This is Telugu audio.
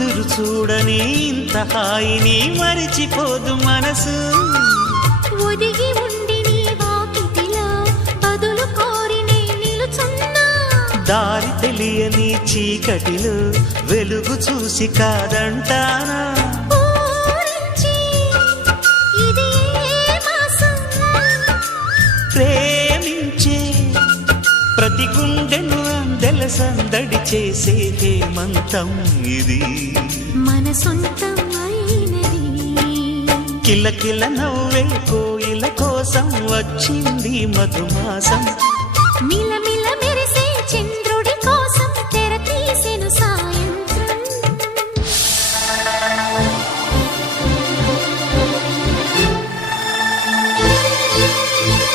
కుదురు చూడని ఇంత హాయిని మరిచిపోదు మనసు ఒదిగి ఉండి నీ వాకిటిలో బదులు కోరి నే నిలుచున్నా దారి తెలియని చీకటిలో వెలుగు చూసి కాదంటానా ఊరించి ఇది ఏ మాసం ప్రేమించే ప్రతి గుండెను అందెల సందడి చేసే హేమంతం ఇది మన సొంతం అయినది కిలకిల నవ్వే కోయిల కోసం వచ్చింది మధుమాసం మిలమిల